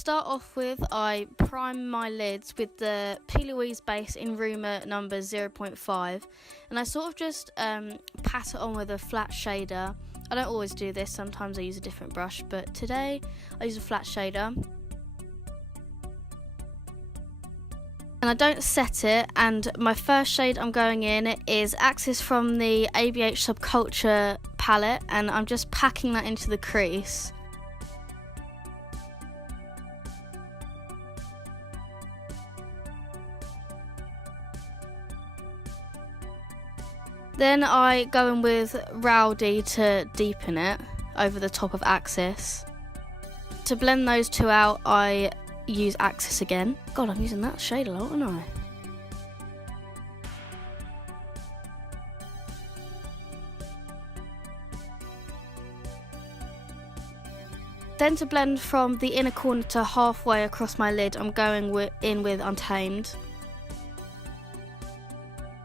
start off with, I prime my lids with the Plouise base in rumour number 0.5, and I sort of just pat it on with a flat shader. I don't always do this, sometimes I use a different brush, but today I use a flat shader. And I don't set it, and my first shade I'm going in is Axis from the ABH Subculture palette, and I'm just packing that into the crease. Then I go in with Rowdy to deepen it over the top of Axis. To blend those two out, I use Axis again. God, I'm using that shade a lot, aren't I? Then to blend from the inner corner to halfway across my lid, I'm going in with Untamed.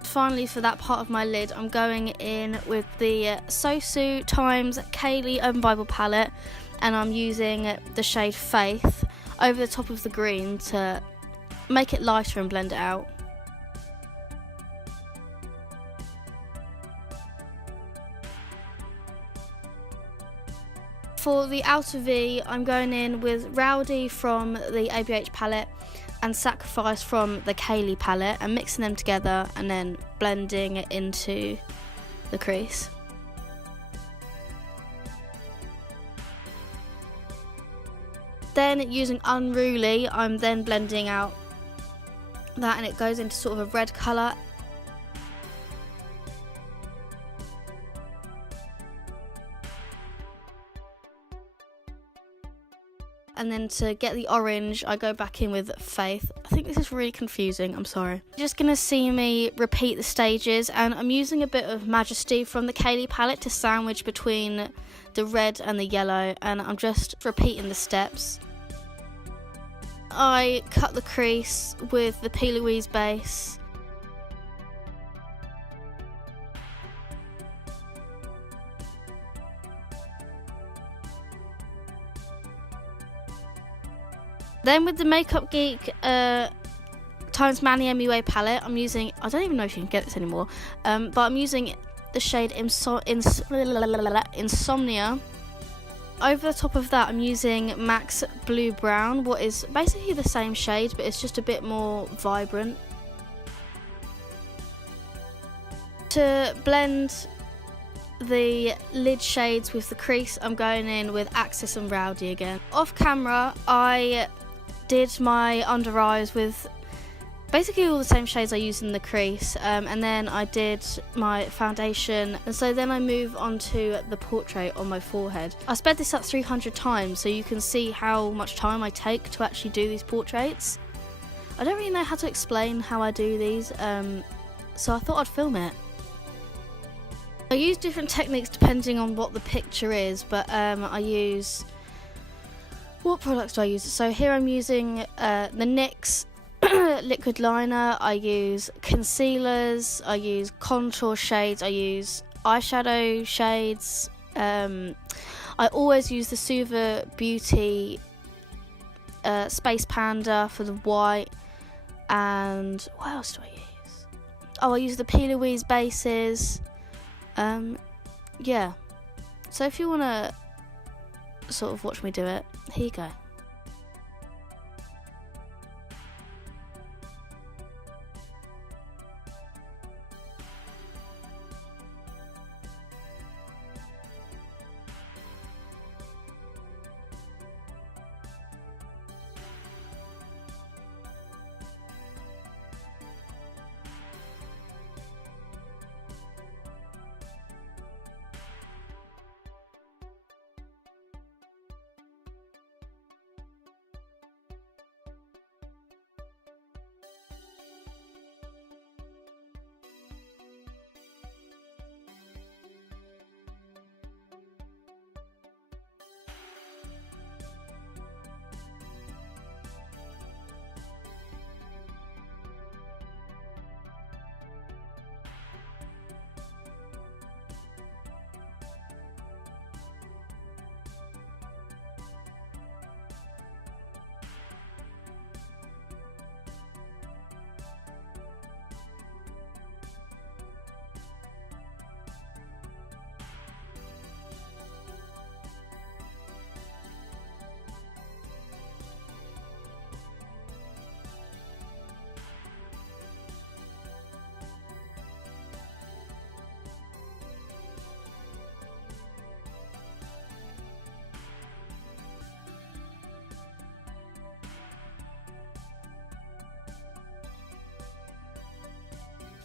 Finally, for that part of my lid, I'm going in with the Socu times Keilidh Open Bible palette, and I'm using the shade Faith over the top of the green to make it lighter and blend it out. For the outer V, I'm going in with Rowdy from the ABH palette and Sacrifice from the Keilidh palette, and mixing them together and then blending it into the crease. Then using Unruly, I'm then blending out that, and it goes into sort of a red colour. And then to get the orange, I go back in with Faith. I think this is really confusing, I'm sorry. You're just going to see me repeat the stages, and I'm using a bit of Majesty from the Keilidh palette to sandwich between the red and the yellow, and I'm just repeating the steps. I cut the crease with the Plouise base. Then with the Makeup Geek times Manny MUA palette, I'm using, I don't even know if you can get this anymore, but I'm using the shade Insomnia. Over the top of that, I'm using Max Blue Brown, what is basically the same shade, but it's just a bit more vibrant. To blend the lid shades with the crease, I'm going in with Axis and Rowdy again. Off camera, I did my under eyes with basically all the same shades I used in the crease, and then I did my foundation, and so then I move on to the portrait on my forehead. I sped this up 300 times so you can see how much time I take to actually do these portraits. I don't really know how to explain how I do these, so I thought I'd film it. I use different techniques depending on what the picture is, but I use... What products do I use? So here I'm using the NYX liquid liner, I use concealers, I use contour shades, I use eyeshadow shades. I always use the Suva Beauty Space Panda for the white, and what else do I use? Oh, I use the Plouise bases. Yeah. So if you want to sort of watch me do it, here you go.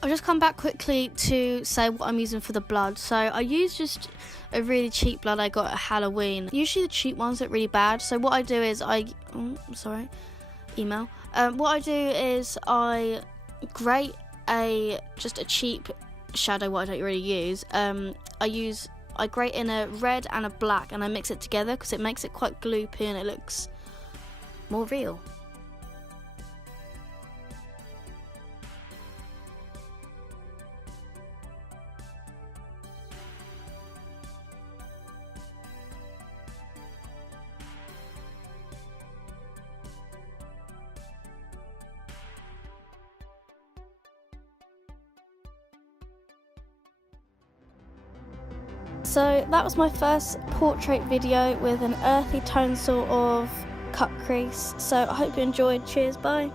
I'll just come back quickly to say what I'm using for the blood. So I use just a really cheap blood I got at Halloween. Usually the cheap ones look really bad. So what I do is what I do is I grate just a cheap shadow, what I don't really use. I grate in a red and a black and I mix it together because it makes it quite gloopy and it looks more real. So that was my first portrait video with an earthy tone sort of cut crease. So I hope you enjoyed. Cheers, bye.